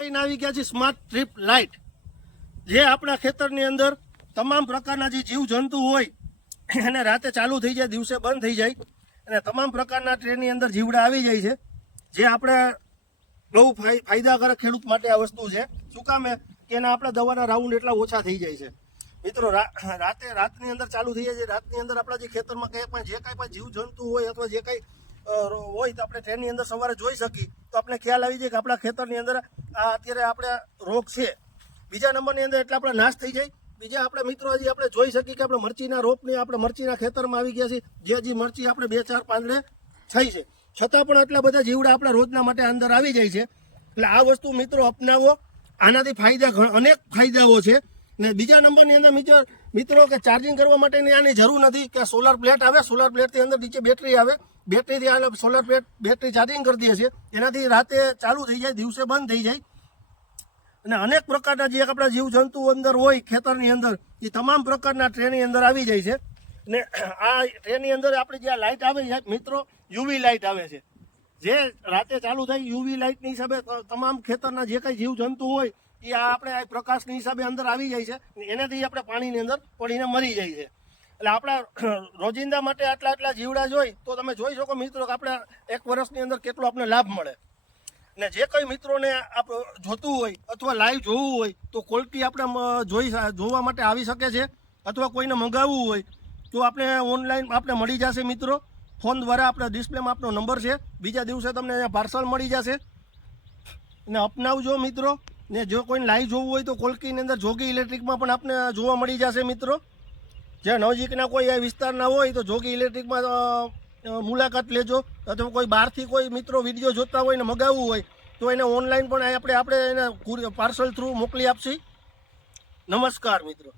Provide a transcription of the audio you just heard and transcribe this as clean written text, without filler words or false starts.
આવી ગયા છે સ્માર્ટ ટ્રીપ લાઇટ, જે આપણા ખેતરની અંદર તમામ પ્રકારના જે જીવજંતુ હોય એને રાતે ચાલુ થઈ જાય, દિવસે બંધ થઈ જાય અને તમામ પ્રકારના ટ્રેનની અંદર જીવડા આવી જાય છે, જે આપણે બહુ ફાયદાકારક ખેડૂત માટે આ વસ્તુ છે. શું કામ કે એના આપણે દવાના રાઉન્ડ એટલા ઓછા થઈ જાય છે. મિત્રો રાતની અંદર ચાલુ થઈ જાય છે. રાતની અંદર આપણા જે ખેતરમાં કંઈ પણ જે કાંઈ પણ જીવજંતુ હોય અથવા જે કાંઈ હોય તો આપણે ટ્રેનની અંદર સવારે જોઈ શકીએ તો આપણે ખ્યાલ આવી જાય કે આપણા ખેતરની અંદર આ અત્યારે આપણે રોગ છે. બીજા નંબરની અંદર એટલે આપણે નાશ થઈ જાય. બીજા આપણે મિત્રો હજી આપણે જોઈ શકીએ કે આપણે મરચીના રોપની આપણે મરચીના ખેતરમાં આવી ગયા છીએ, જે હજી મરચી આપણે 2-4 પાંદડે થઈ છે, છતાં પણ આટલા બધા જીવડા આપણા રોજના માટે અંદર આવી જાય છે. એટલે આ વસ્તુ મિત્રો અપનાવો, આનાથી ફાયદા અનેક ફાયદાઓ છે. ને બીજા નંબરની અંદર મિત્રો કે ચાર્જિંગ કરવા માટેની આની જરૂર નથી કે સોલાર પ્લેટ આવે, સોલાર પ્લેટથી અંદર નીચે બેટરી આવે, બેટરીથી આ સોલાર પ્લેટ બેટરી ચાર્જિંગ કરી દે છે, એનાથી રાતે ચાલુ થઈ જાય, દિવસે બંધ થઈ જાય. અને અનેક પ્રકારના જે આપણા જીવજંતુઓ અંદર હોય ખેતરની અંદર એ તમામ પ્રકારના ટ્રેનની અંદર આવી જાય છે. ને આ ટ્રેનની અંદર આપણે જે લાઇટ આવે છે મિત્રો, યુવી લાઇટ આવે છે, જે રાતે ચાલુ થાય. યુવી લાઇટની હિસાબે તમામ ખેતરના જે કંઈ જીવજંતુ હોય એ આપણે પ્રકાશની હિસાબે અંદર આવી જાય છે, એનાથી આપણે પાણીની અંદર પડીને મરી જાય છે. એટલે આપણા રોજિંદા માટે આટલા જીવડા જોઈ તો તમે જોઈ શકો મિત્રો કે આપણે 1 વર્ષની અંદર કેટલો આપણે લાભ મળે. ને જે કંઈ મિત્રોને જોતું હોય અથવા લાઈવ જોવું હોય તો ક્વોલિટી આપણે જોવા માટે આવી શકે છે, અથવા કોઈને મંગાવવું હોય તો આપણે ઓનલાઈન આપણે મળી જશે મિત્રો. ફોન દ્વારા આપણે ડિસ્પ્લેમાં આપણો નંબર છે, બીજા દિવસે તમને અહીંયા પાર્સલ મળી જશે. ને અપનાવજો મિત્રો. ને જો કોઈને લાઈવ જોવું હોય તો કોલકીની અંદર જોગી ઇલેક્ટ્રિકમાં પણ આપણે જોવા મળી જશે મિત્રો. જે નજીકના કોઈ વિસ્તારના હોય તો જોગી ઇલેક્ટ્રિકમાં મુલાકાત લેજો, અથવા કોઈ બહારથી કોઈ મિત્રો વિડીયો જોતા હોય ને મગાવવું હોય તો એને ઓનલાઈન પણ આપણે એને પાર્સલ થ્રુ મોકલી આપશી. નમસ્કાર મિત્રો.